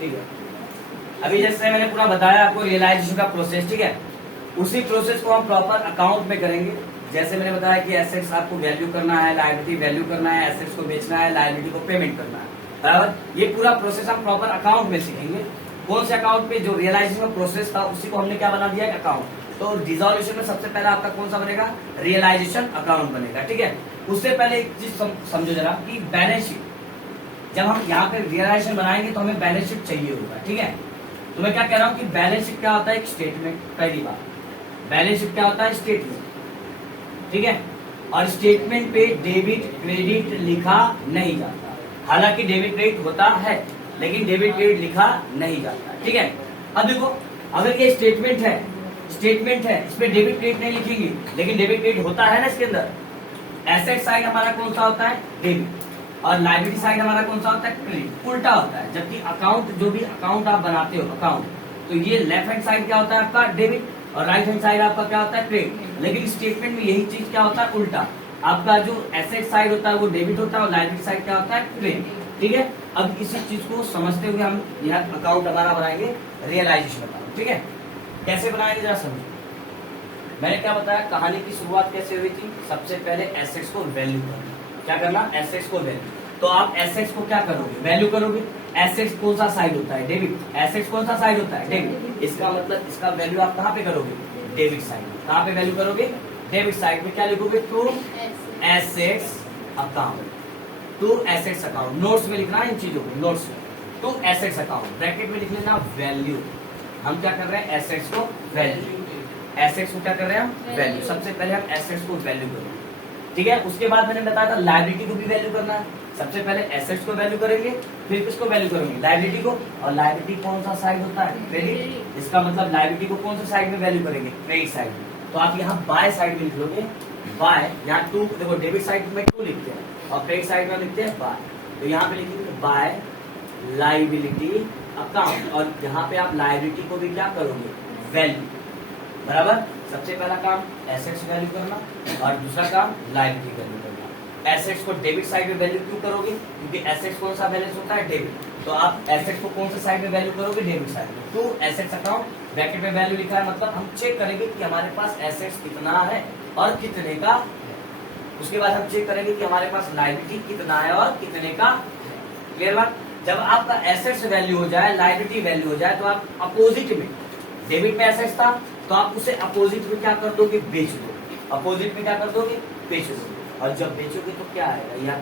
ठीक है, अभी जैसे मैंने पूरा बताया आपको रियलाइजेशन का प्रोसेस, ठीक है, उसी प्रोसेस को हम प्रॉपर अकाउंट में करेंगे। जैसे मैंने बताया कि एसेट्स आपको वैल्यू करना है, लायबिलिटी वैल्यू करना है, एसेट्स को बेचना है, लायबिलिटी को पेमेंट करना है, बराबर। ये पूरा प्रोसेस हम प्रॉपर अकाउंट में सीखेंगे। कौन से अकाउंट पे? जो रियलाइजेशन का प्रोसेस था उसी को हमने क्या बना दिया है? अकाउंट। तो डिसॉल्यूशन में सबसे पहला आपका कौन सा बनेगा? रियलाइजेशन अकाउंट बनेगा, ठीक है। उससे पहले एक चीज समझो जरा कि बैलेंस शीट, जब हम यहाँ पे रियलाइजेशन बनाएंगे तो हमें बैलेंस शीट चाहिए होगा, ठीक है। तो मैं क्या कह रहा हूँ कि बैलेंस शीट क्या होता है? एक स्टेटमेंट। पहली बात, बैलेंस शीट क्या होता है? स्टेटमेंट, ठीक है। और स्टेटमेंट पे डेबिट क्रेडिट लिखा नहीं जाता, हालांकि डेबिट क्रेडिट होता है लेकिन डेबिट क्रेडिट लिखा नहीं जाता, ठीक है। अब देखो, अगर ये स्टेटमेंट है, इसमें डेबिट क्रेडिट नहीं लिखेंगे लेकिन डेबिट क्रेडिट होता है ना इसके अंदर। एसेट साइड हमारा कौन सा होता है? डेबिट। और लायबिलिटी साइड हमारा कौन सा होता है? क्रेडिट। उल्टा होता है। जबकि अकाउंट, जो भी अकाउंट आप बनाते हो अकाउंट, तो ये लेफ्ट हैंड साइड क्या होता है आपका? डेबिट, और राइट हैंड साइड आपका क्या होता है? क्रेडिट। लेकिन स्टेटमेंट में यही चीज क्या होता है? उल्टा। आपका जो एसेट साइड होता है वो डेबिट होता है और लायबिलिटी साइड क्या होता है? क्रेडिट, ठीक है। अब इसी चीज को समझते हुए हम यह अकाउंट हमारा बनाएंगे रियलाइजेशन अकाउंट, ठीक है। कैसे बनाएंगे जरा समझो। मैंने क्या बताया, कहानी की शुरुआत कैसे हुई थी? सबसे पहले एसेट्स को वैल्यू करना। क्या करना? एसेट्स को वैल्यू। तो आप एसेट्स को क्या करोगे? वैल्यू करोगे। एसेट्स कौन सा साइड होता है? डेबिट। एसेट्स कौन सा साइड होता है? डेबिट। इसका मतलब इसका वैल्यू आप कहाँ पे करोगे? Debit side. कहाँ पे वैल्यू करोगे? डेबिट साइड में। क्या लिखोगे? To assets account. To assets account. Notes में लिखना इन चीजों को, नोट्स में। टू एसेट्स अकाउंट, ब्रैकेट में लिख लेना वैल्यू। हम क्या कर रहे हैं? एसेट्स को वैल्यू। एसेट्स को क्या कर रहे हैं हम? वैल्यू। सबसे पहले हम एसेट्स को वैल्यू करेंगे, ठीक है। उसके बाद मैंने बताया था लायबिलिटी को भी वैल्यू करना है। सबसे पहले एसेट्स को वैल्यू करेंगे, फिर किसको वैल्यू करेंगे? लायबिलिटी को। और लायबिलिटी कौन सा साइड होता है? क्रेडिट। इसका मतलब लायबिलिटी को कौन सा साइड में वैल्यू करेंगे? क्रेडिट साइड में। तो आप यहाँ बाय साइड में लिख लोगे बाय। यहाँ टू, देखो डेबिट साइड में टू लिखते हैं और क्रेडिट साइड में लिखते हैं बाय। तो यहाँ पे लिखेंगे बाय लायबिलिटी अकाउंट, और यहाँ पे आप लायबिलिटी को भी क्या करोगे? वैल्यू, बराबर। सबसे पहला काम एसेट्स वैल्यू करना और दूसरा काम लायबिलिटी वैल्यू करना। एसेट्स को डेबिट साइड में वैल्यू क्यों करोगे? क्योंकि एसेट्स कौन सा बैलेंस होता है? डेबिट। तो आप एसेट्स को कौन सा साइड में वैल्यू करोगे? डेबिट साइड में। टू एसेट्स अकाउंट, ब्रैकेट में वैल्यू लिखा है, मतलब हम चेक करेंगे कि हमारे पास एसेट्स कितना है और कितने का है। उसके बाद हम चेक करेंगे कि हमारे पास लायबिलिटी कितना है और कितने का है। क्लियर बात? जब आपका एसेट्स वैल्यू हो जाए, लायबिलिटी वैल्यू हो जाए, तो आप अपोजिट में, डेबिट में एसेट्स था तो आप उसे अपोजिट में क्या कर दोगे? बेच दो। अपोजिट में क्या कर दोगे? बेच दोगे। और जब बेचोगे तो क्या आएगा? या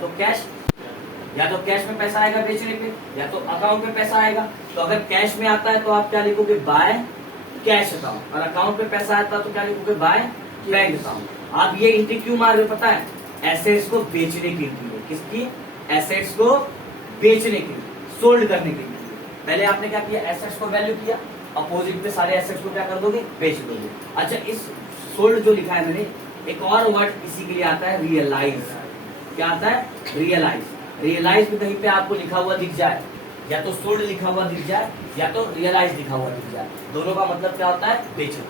तो कैश में पैसा आएगा बेचने पे, या तो अकाउंट में पैसा आएगा। तो अगर कैश में आता है तो आप क्या लिखोगे? By cash account. और अकाउंट में पैसा आता है तो क्या लिखोगे? By bank account. आप ये एंट्री क्यों मार रहे हो पता है? एसेट्स को बेचने के लिए। किसकी? एसेट्स को बेचने के लिए, सोल्ड करने के लिए। पहले आपने क्या किया? एसेट्स को वैल्यू किया, अपोजिट में सारे एसेट्स को क्या कर दोगे? बेच दोगे। अच्छा, इस सोल्ड जो लिखा है मैंने, एक और वर्ड इसी के लिए आता है, रियलाइज। क्या आता है? रियलाइज। रियलाइज में कहीं पे आपको लिखा हुआ दिख जाए, या तो सोल्ड लिखा हुआ दिख जाए या तो रियलाइज लिखा हुआ दिख जाए, दोनों का मतलब क्या होता है? बेचना।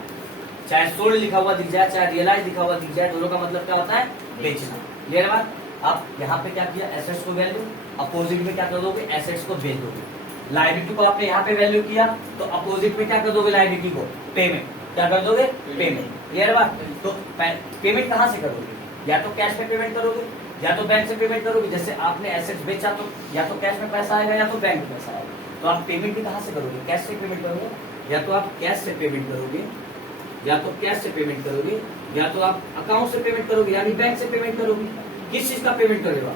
चाहे सोल्ड लिखा हुआ दिख जाए चाहे रियलाइज लिखा हुआ दिख जाए, दोनों का मतलब क्या होता है? बेचना। क्लियर बात? आप यहाँ पे क्या किया? एसेट्स को वैल्यू, अपोजिट में क्या कर दोगे? एसेट्स को बेच दोगे। लायबिलिटी को आपने यहाँ पे वैल्यू किया तो अपोजिट में क्या कर दोगे? लायबिलिटी को पेमेंट। क्या कर दोगे? पेमेंट। क्लियर बात? तो पेमेंट कहाँ से करोगे? या तो कैश में पेमेंट करोगे या तो बैंक से पेमेंट करोगे। जैसे आपने एसेट्स बेचा तो या तो कैश में पैसा आएगा या तो बैंक में पैसा आएगा। तो आप पेमेंट भी कहाँ से करोगे? कैश से पेमेंट करोगे, या तो आप कैश से पेमेंट करोगे, या तो कैश से पेमेंट करोगे, या तो आप अकाउंट से पेमेंट करोगे, यानी बैंक से पेमेंट करोगे। किस चीज का पेमेंट करेगा?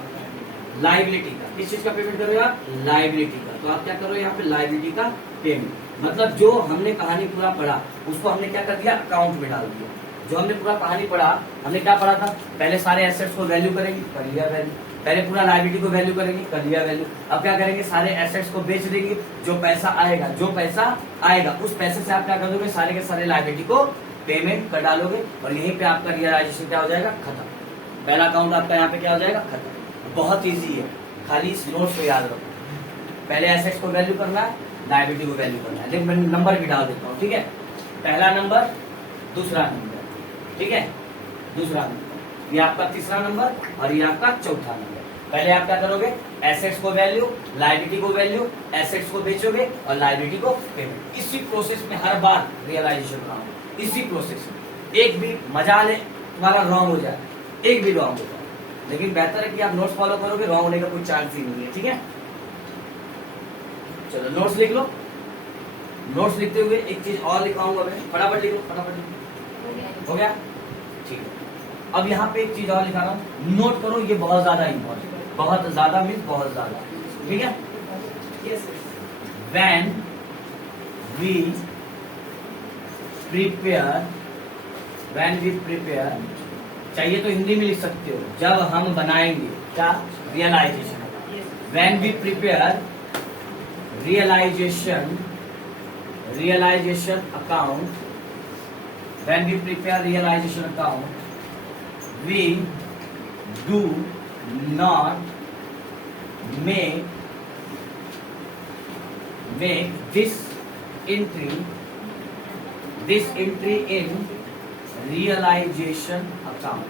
लायबिलिटी का। किस चीज का पेमेंट करेगा? लायबिलिटी का। तो आप क्या करो यहाँ पे? लायबिलिटी का पेमेंट। मतलब जो हमने कहानी पूरा पढ़ा उसको हमने क्या कर दिया? अकाउंट में डाल दिया। जो हमने पूरा कहानी पढ़ा, हमने क्या पढ़ा था? पहले सारे एसेट्स को वैल्यू करेंगे, कर लिया वैल्यू। पहले पूरा लायबिलिटी को वैल्यू करेंगे, कर लिया वैल्यू। अब क्या करेंगे? सारे एसेट्स को बेच देंगे। जो पैसा आएगा उस पैसे से आप क्या कर दोगे? सारे के सारे लायबिलिटी को पेमेंट कर डालोगे और यहीं पे आपका रियलाइजेशन क्या हो जाएगा? खत्म। पहला अकाउंट आपका यहाँ पे क्या हो जाएगा? खत्म। बहुत इजी है, खाली इस नोट्स को याद रखो। पहले एसेट्स को वैल्यू करना है, लायबिलिटी को वैल्यू करना है। लेकिन मैं नंबर भी डाल देता हूँ, ठीक है। पहला नंबर, दूसरा नंबर, ठीक है, दूसरा नंबर, ये आपका तीसरा नंबर और ये आपका चौथा नंबर। पहले आप क्या करोगे? एसेट्स को वैल्यू, लायबिलिटी को वैल्यू, एसेट्स को बेचोगे और लायबिलिटी को पेमेंट। इसी प्रोसेस में हर बार रियलाइजेशन बनाओ, इसी प्रोसेस में। एक भी मजा ले तुम्हारा रॉन्ग हो जाए, एक भी रॉन्ग हो जाए, लेकिन बेहतर है कि आप नोट्स फॉलो करोगे, रॉन्ग होने का कोई चांस ही नहीं है। ठीक है, चलो नोट्स लिख लो। नोट्स लिखते हुए एक चीज और लिखाऊंगा मैं, फटाफट लिखो, फटाफट लिखो। हो गया, ठीक है। अब यहाँ पे एक चीज और लिखा रहा हूँ, नोट करो, ये बहुत ज्यादा इंपॉर्टेंट है, बहुत ज्यादा मीन्स बहुत ज्यादा। ठीक है, when we prepare, when we prepare, चाहिए तो हिंदी में लिख सकते हो, जब हम बनाएंगे क्या, realization. When we prepare realization, realization account, when we prepare realization account, we do not make this entry in realization account।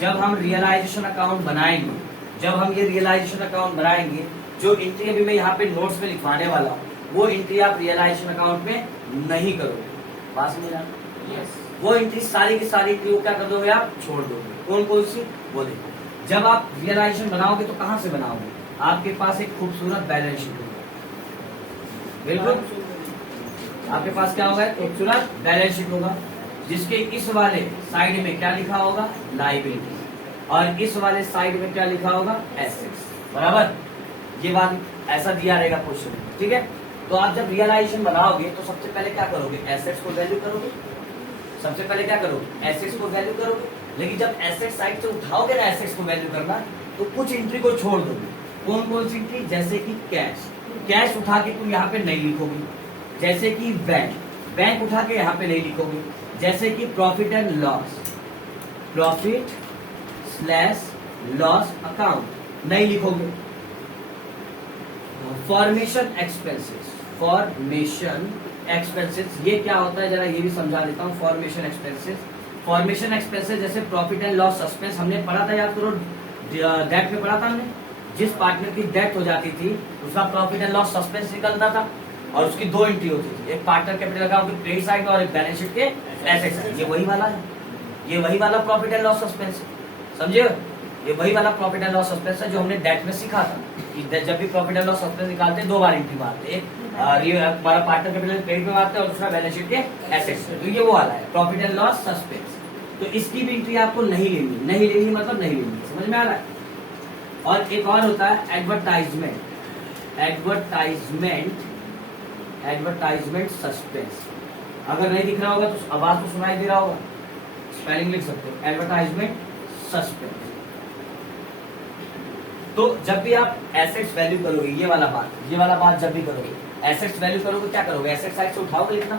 जब हम realization account बनाएंगे, जब हम ये realization account बनाएंगे, जो एंट्री अभी मैं यहाँ पे नोट्स में लिखवाने वाला हूँ, वो एंट्री आप रियलाइजेशन अकाउंट में नहीं करोगे। पास में वो एंट्री सारी की सारी एंट्री क्या कर दोगे, आप छोड़ दोगे। कौन कौन सी, वो देखो। जब आप रियलाइजेशन बनाओगे तो कहां से बनाओगे, आपके पास एक खूबसूरत बैलेंस शीट होगा, बिल्कुल आपके पास क्या होगा, खूबसूरत बैलेंस शीट होगा, जिसके इस वाले साइड में क्या लिखा होगा, लायबिलिटी, और इस वाले साइड में क्या लिखा होगा, एसेट्स। बराबर, ये बात ऐसा दिया रहेगा क्वेश्चन में। ठीक है, तो आप जब रियलाइजेशन बनाओगे तो सबसे पहले क्या करोगे, एसेट्स को वैल्यू करोगे। सबसे पहले क्या करोगे, एसेट्स को वैल्यू करोगे। लेकिन जब एसेट साइड से उठाओगे ना एसेट्स को वैल्यू करना, तो कुछ एंट्री को छोड़ दोगे। कौन कौन सी एंट्री, जैसे कि कैश, कैश उठा के तुम यहाँ पे नहीं लिखोगे। जैसे कि बैंक, बैंक उठा के यहाँ पे नहीं लिखोगे। जैसे कि profit and loss, profit slash loss account नहीं लिखोगे। फॉर्मेशन एक्सपेंसेस, फॉर्मेशन एक्सपेंसेस ये क्या होता है, जरा ये भी समझा देता हूँ। फॉर्मेशन एक्सपेंसेस, फॉर्मेशन एक्सपेंसेस जैसे प्रॉफिट एंड लॉस सस्पेंस हमने पढ़ा था, याद करो, डेट में पढ़ा था हमने। जिस पार्टनर की डेथ हो जाती थी उसका प्रॉफिट एंड लॉस सस्पेंस निकलता था, और उसकी दो एंट्री होती थी, एक पार्टनर कैपिटल अकाउंट के क्रेडिट साइड और एक बैलेंस शीट के एसेट साइड। ये वही वाला है, ये वही वाला प्रॉफिट एंड लॉस सस्पेंस, समझे? ये वही वाला प्रॉफिट एंड लॉस सस्पेंस है जो हमने डेट में सीखा था कि जब भी प्रॉफिट एंड लॉस सस्पेंस निकालते हैं, दो बार एंट्री मारते हैं, हमारा पार्टनर कैपिटल क्रेडिट में मारते हैं और दूसरा बैलेंस शीट के एसेट्स। तो ये वो वाला है प्रॉफिट एंड लॉस सस्पेंस। तो इसकी भी एंट्री आपको नहीं लेनी, नहीं लेनी मतलब नहीं लेनी, समझ में आ रहा है? और एक और होता है एडवर्टाइजमेंट, एडवर्टाइजमेंट, एडवर्टाइजमेंट सस्पेंस। अगर नहीं दिख रहा होगा तो आवाज तो सुनाई दे रहा होगा, स्पेलिंग लिख सकते हो, एडवर्टाइजमेंट सस्पेंस। तो जब भी आप एसेट्स वैल्यू करोगे, ये वाला बात जब भी करोगे, एसेट्स वैल्यू करोगे, क्या करोगे, एसेट साइड से उठाओगे लिखना,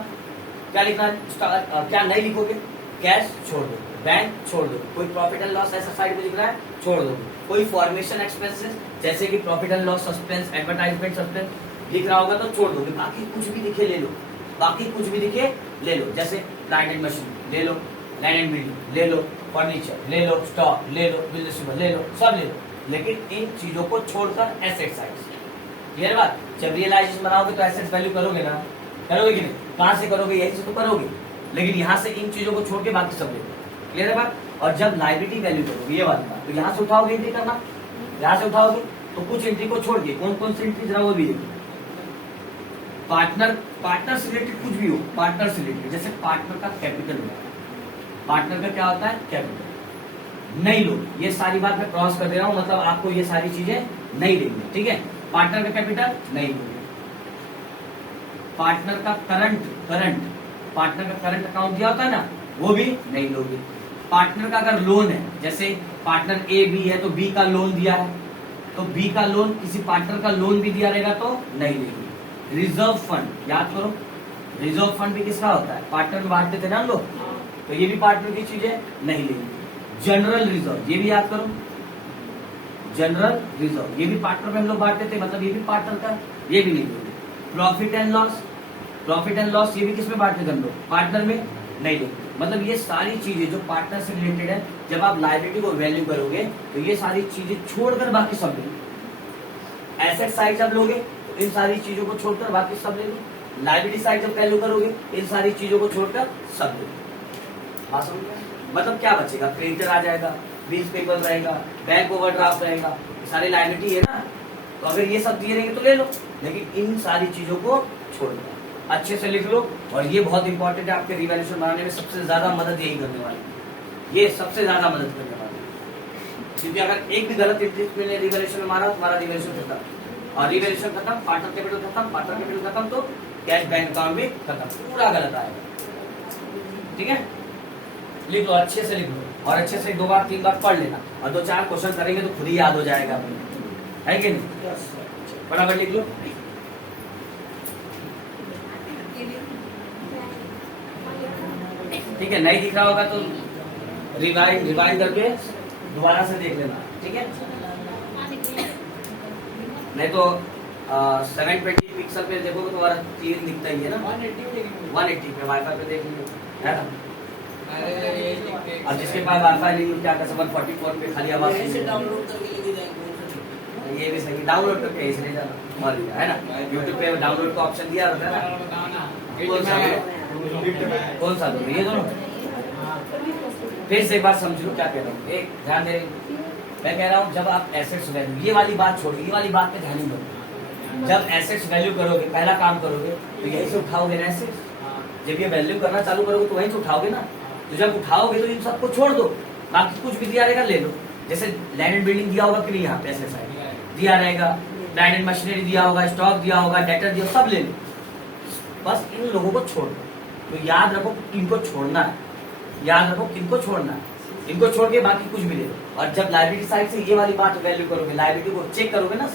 क्या लिखना, क्या नहीं लिखोगे, कैश छोड़ दो, बैंक छोड़ दो, कोई प्रॉफिट एंड लॉस ऐसा साइड में लिख रहा है छोड़ दो, कोई फॉर्मेशन एक्सपेंसेस जैसे कि profit and loss suspense, advertisement suspense लिख रहा होगा तो छोड़ दोगे, बाकी कुछ भी दिखे ले लो, बाकी कुछ भी दिखे ले लो। जैसे प्लांट एंड मशीन ले लो, लैंड एंड बिल्डिंग ले लो, फर्नीचर ले लो, स्टॉक ले लो, बिजनेस ले लो, सब ले लो, लेकिन इन चीजों को छोड़कर एसेट साइड। क्लियर बात? जब रियलाइजेशन बनाओगे तो एसेट वैल्यू करोगे ना, करोगे कि नहीं? कहां से करोगे? यही से तो करोगे, लेकिन यहाँ से इन चीजों को छोड़ के बाकी सब ले लो। क्लियर है बात? और जब लायबिलिटी वैल्यू करोगे, ये वाली बात, तो यहाँ से उठाओगे एंट्री करना, यहाँ से उठाओगे तो कुछ एंट्री को छोड़ के, कौन कौन सी एंट्री जरा वो भी देखो। पार्टनर से रिलेटेड कुछ भी हो, पार्टनर से रिलेटेड, जैसे पार्टनर का कैपिटल होता है, पार्टनर का क्या होता है, कैपिटल नहीं लो, ये सारी बात मैं क्रॉस कर दे रहा हूं, मतलब आपको ये सारी चीजें नहीं लेनी, ठीक है? पार्टनर का कैपिटल नहीं लोगे, पार्टनर का करंट पार्टनर का करंट अकाउंट दिया होता है ना, वो भी नहीं लोगे। पार्टनर का अगर लोन है, जैसे पार्टनर ए बी है तो बी का लोन दिया है, तो बी का लोन किसी पार्टनर का लोन भी दिया रहेगा तो नहीं लेंगे। रिजर्व फंड, याद करो, रिजर्व फंड भी किसका होता है, पार्टनर में बांटते थे ना हम लोग, तो ये भी पार्टनर की चीजें नहीं लेंगे। जनरल रिजर्व, ये भी याद करो, जनरल रिजर्व ये भी पार्टनर में हम लोग बांटते थे, मतलब ये भी पार्टनर का, ये भी नहीं लेंगे। प्रॉफिट एंड लॉस ये भी किसमें बांटते थे हम लोग, पार्टनर में नहीं लेंगे। मतलब ये सारी चीजें जो पार्टनर से रिलेटेड है, जब आप लायबिलिटी को वैल्यू करोगे तो ये सारी चीजें छोड़कर बाकी सब लेंगे। एसेट साइड जब लोगे तो इन सारी चीजों को छोड़कर बाकी सब ले लो, लायबिलिटी साइड जब वैल्यू करोगे इन सारी चीजों को छोड़कर सब ले लो। बात समझ में? मतलब क्या बचेगा, क्रेडिटर आ जाएगा, बिल्स पेपर रहेगा, बैंक ओवरड्राफ्ट रहेगा, सारी लायबिलिटी है ना। तो अगर ये सब दिए रहेंगे तो ले लो, लेकिन इन सारी चीजों को छोड़ दो, अच्छे से लिख लो। और ये बहुत इंपॉर्टेंट है, आपके रिवैल्यूएशन बनाने में सबसे ज्यादा मदद यही करने वाली है, ये सबसे ज्यादा मदद करने वाली है। क्योंकि अगर एक भी गलत इंटरेस्ट मैंने रिवैल्यूएशन में मारा, तुम्हारा रिवैल्यूएशन खत्म, और रिवैल्यूएशन खत्म, पार्टनर कैपिटल खत्म, पार्टनर कैपिटल खत्म, तो कैश बैंक अकाउंट भी खत्म, पूरा गलत आएगा। ठीक है, लिख लो, अच्छे से लिख लो, और अच्छे से 2 बार 3 बार पढ़ लेना, और 2-4 क्वेश्चन करेंगे तो खुद ही याद हो जाएगा अपने, है कि नहीं? फटाफट लिख लो। ठीक है, नहीं दिख रहा होगा तो रिवाइंड करके दोबारा से देख लेना, ठीक है? नहीं तो 720 पिक्सल पे देखोगे तो तुम्हारा क्लियर दिखता ही है ना, 180 पे वाईफाई पे देख लीजिए, है ना? अब जिसके पास वाईफाई नहीं क्या कर सकते, 144 पे खाली आवाज ये भी सही, डाउनलोड करके इसलिए जाना, और है ना, यूट्यूब पे डाउनलोड का ऑप्शन दिया होता है ना, कौन सा दो, ये दोनों। फिर से एक बार समझ लो क्या कह रहा हूँ, एक ध्यान दे, मैं कह रहा हूँ जब आप एसेट्स वैल्यू, ये वाली बात छोड़ो, ये वाली बात पे ध्यान ही दो। जब एसेट्स वैल्यू करोगे, पहला काम करोगे तो यही से उठाओगे ना एसेट्स, जब ये वैल्यू करना चालू करोगे तो वहीं से उठाओगे ना। तो जब उठाओगे तो इन सबको छोड़ दो, बाकी कुछ भी दिया रहेगा ले लो। जैसे लैंड एंड बिल्डिंग दिया होगा कि नहीं, यहाँ पे एसेट्स दिया रहेगा, लैंड एंड मशीनरी दिया होगा, स्टॉक दिया होगा, डेटर दिया, सब ले लो, बस इन लोगों को छोड़ दो। तो याद रखो किनको छोड़ना है, याद रखो किनको छोड़ना है, इनको छोड़ के बाकी कुछ भी ले लो। और जब लायबिलिटी साइड से ये वाली बात वैल्यू करोगे, लायबिलिटी को चेक करोगे ना,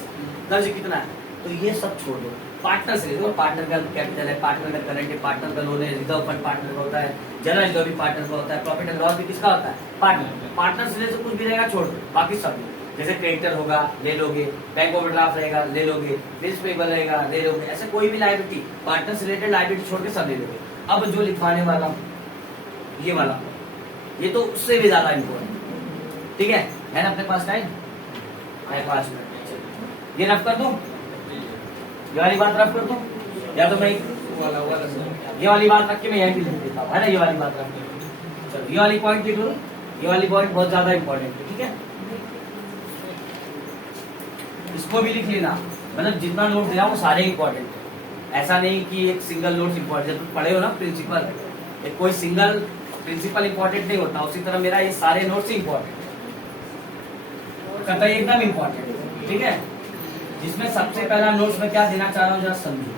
कर्ज कितना है, तो ये सब छोड़ दो, पार्टनर से ले लो। पार्टनर का कैपिटल है, पार्टनर का करंट है, पार्टनर का लोन है, रिजर्व फंड पार्टनर का होता है, जनरल रिजर्व भी पार्टनर का होता है, प्रॉफिट एंड लॉस भी किसका होता है, पार्टनर। पार्टनर से ले तो कुछ भी रहेगा छोड़ दो, बाकी सब लो। जैसे क्रेडिटर होगा ले लोगे, बैंक ओवरड्राफ्ट रहेगा ले लोगे, बिल्स पेबल रहेगा ले लोगे, ऐसे कोई भी लायबिलिटी पार्टनर से रिलेटेड लायबिलिटी छोड़ के सब ले लोगे। अब जो लिखवाने वाला हूँ ये वाला, ये तो उससे भी ज्यादा इम्पोर्टेंट, ठीक है ना? अपने पास टाइम है 5 मिनट, ये रफ कर दूं, ये वाली बात रफ कर दूं, या तो मैं ये वाली बात रख के मैं यहीं भी लिख देता हूँ, है ना? ये वाली बात रख के चलो ये वाली पॉइंट लिख लो, ये वाली पॉइंट बहुत ज्यादा इंपॉर्टेंट है, ठीक है? इसको भी लिख लेना, मतलब जितना नोट दिया वो सारे इंपॉर्टेंट है, ऐसा नहीं कि एक सिंगल नोट इंपॉर्टेंट। जब तुम पढ़े हो ना प्रिंसिपल, एक कोई सिंगल प्रिंसिपल इंपॉर्टेंट नहीं होता, उसी तरह मेरा ये सारे नोट्स इंपॉर्टेंट कतई एकदम इंपॉर्टेंट है, ठीक है? जिसमें सबसे पहला नोट्स में क्या देना चाह रहा हूँ जरा समझो,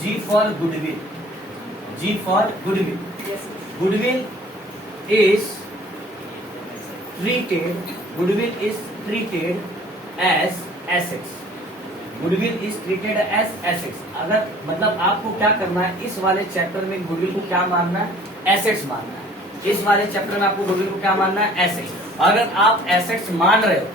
G for goodwill, G for goodwill. Goodwill is treated, goodwill is treated as assets, goodwill is treated as assets. अगर मतलब आपको क्या करना है, इस वाले चैप्टर में गुडविल को क्या मानना है, एसेट्स मानना है। इस वाले चैप्टर में आपको गुडविल को क्या मानना है, एसेट्स। अगर आप एसेट्स मान रहे हो,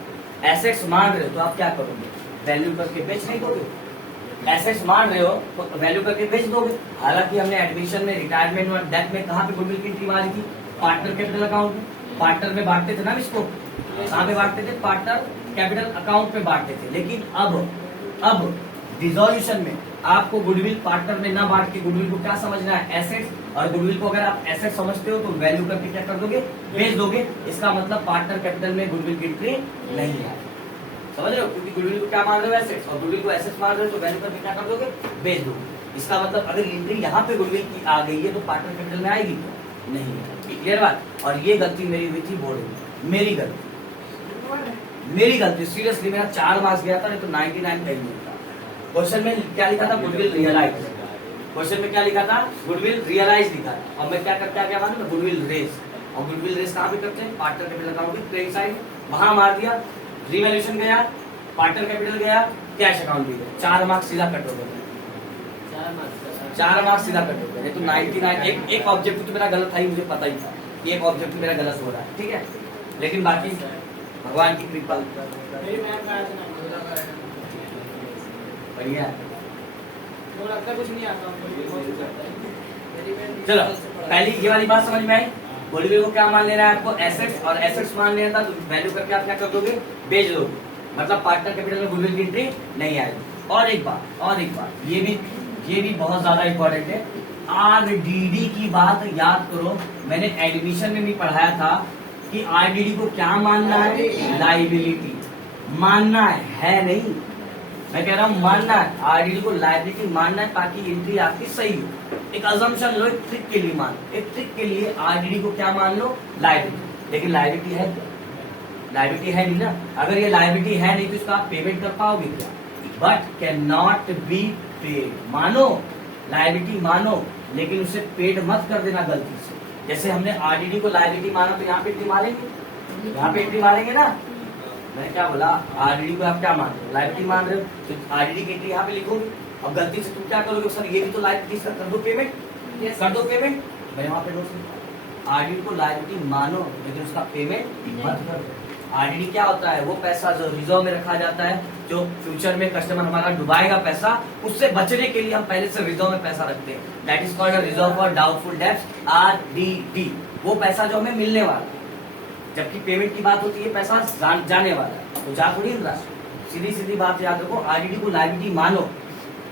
एसेट्स मान रहे हो तो आप क्या करोगे, वैल्यू करके बेच नहीं दोगे। एसेट्स मान रहे हो तो वैल्यू करके बेच दोगे। हालांकि हमने एडमिशन में, रिटायरमेंट और डेथ में कहाँ पे गुडविल की एंट्री मारी थी, पार्टनर कैपिटल अकाउंट में। पार्टनर में बांटते थे ना इसको, कहाँ पे बांटते थे, पार्टनर कैपिटल अकाउंट पे बांटते थे। लेकिन अब डिसोल्यूशन में आपको गुडविल पार्टनर में ना बांट के गुडविल को क्या समझना है, एसेट्स। और गुडविल को अगर आप एसेट समझते हो तो वैल्यू करके क्या कर दोगे, बेच दोगे। इसका मतलब पार्टनर कैपिटल में गुडविल की एंट्री नहीं है, समझ रहे हो? क्योंकि गुडविल को क्या मान रहे हो, एसेट्स, और गुडविल को एसेट्स मान रहे हो तो वैल्यू करके क्या कर दोगे, बेच दोगे। इसका मतलब अगर एंट्री यहाँ पे गुडविल की आ गई है तो पार्टनर कैपिटल में आएगी नहीं है। क्लियर बात? और ये गलती मेरी हुई थी बोर्ड में, मेरी गलती सीरियसली। मेरा 4 मार्क्स गया था, नहीं तो 99 कहीं नहीं था। क्वेश्चन में क्या लिखा था, गुडविल रियलाइज। क्वेश्चन में क्या लिखा था, गुडविल रियलाइज लिखा था। और मैं क्या करता क्या मालूम, गुडविल रेस। और गुडविल रेस कहाँ पे करते हैं, पार्टनर कैपिटल अकाउंट की क्रेडिट साइड, वहां मार दिया, रिवैल्यूएशन गया, पार्टनर कैपिटल गया, कैश अकाउंट भी गया। 4 मार्क्स सीधा कट हो गए, 4 मार्क्स सीधा कट हो गए। नहीं तो 99 एक ऑब्जेक्टिव तो मेरा गलत था ही, मुझे पता ही था एक ऑब्जेक्टिव मेरा गलत हो रहा है, ठीक है? लेकिन बाकी भगवान की कृपा बढ़िया। कुछ नहीं आता। चलो पहली ये वाली बात समझ में आई। गुडविल को क्या मान लेना है आपको, एसेट्स, और एसेट्स मान लेना था तो वैल्यू करके आप क्या कर दोगे, बेच दोगे। मतलब पार्टनर कैपिटल में गुडविल की एंट्री नहीं आएगी। और एक बात ये भी बहुत ज्यादा इंपॉर्टेंट है, आरडीडी की बात याद करो। मैंने एडमिशन में भी पढ़ाया था कि आरडीडी को क्या मानना है, लाइबिलिटी मानना है नहीं, मैं कह रहा हूं मानना है, आरडीडी को लाइबिलिटी मानना है ताकि एंट्री आपकी सही हो। एक अजम्पशन लो, एक ट्रिक के लिए मान, एक ट्रिक के लिए आरडीडी को क्या मान लो, लाइबिलिटी। लेकिन लाइबिलिटी है क्या? लाइबिलिटी है नहीं ना। अगर ये लाइबिलिटी है नहीं तो इसका आप पेमेंट कर पाओगे क्या? But can not be paid. मानो लाइबिलिटी मानो, लेकिन उसे पेड मत कर देना गलती से। जैसे हमने आरडीडी को लाइबिलिटी माना तो यहाँ पे एंट्री मारेंगे, यहाँ पे एंट्री मारेंगे ना। मैंने क्या बोला, आरडीडी को आप क्या मान रहे हो, लाइबिलिटी मान रहे हो, तो आरडीडी की एंट्री यहाँ पे लिखोगे। अब गलती से तुम क्या करोगे, सर ये भी तो लाइबिलिटी, सर कर दो पेमेंट, कर दो पेमेंट। मैं वहां पे नोट आरडीडी को लाइबिलिटी मानो लेकिन उसका पेमेंट मत कर दो। आरडीडी क्या होता है, वो पैसा जो रिजर्व में रखा जाता है, जो फ्यूचर में कस्टमर हमारा डुबाएगा पैसा, उससे बचने के लिए हम पहले से रिजर्व में पैसा रखते हैं। That is called reserve for doubtful debts, RDD. वो पैसा जो हमें मिलने वाला है, जबकि पेमेंट की बात होती है पैसा जाने वाला है, तो जा थोड़ी रहा। सीधी बात याद रखो, आरडीडी को लाइबिलिटी मानो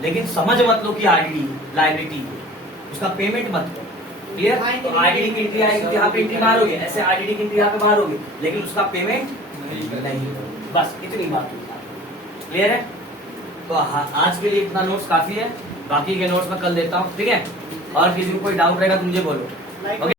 लेकिन समझ मत लो कि आरडीडी लाइबिलिटी, उसका पेमेंट मत करो। क्लियर? तो आरडीडी की एंट्री आएगी तो यहाँ पे एंट्री मारोगे, ऐसे आरडीडी की एंट्री यहाँ पे मारोगे, लेकिन उसका पेमेंट नहीं। बस इतनी बात। क्लियर है? तो आज के लिए इतना नोट्स काफी है, बाकी के नोट्स मैं कल देता हूँ, ठीक है? और किसी को कोई डाउट रहेगा तो मुझे बोलो।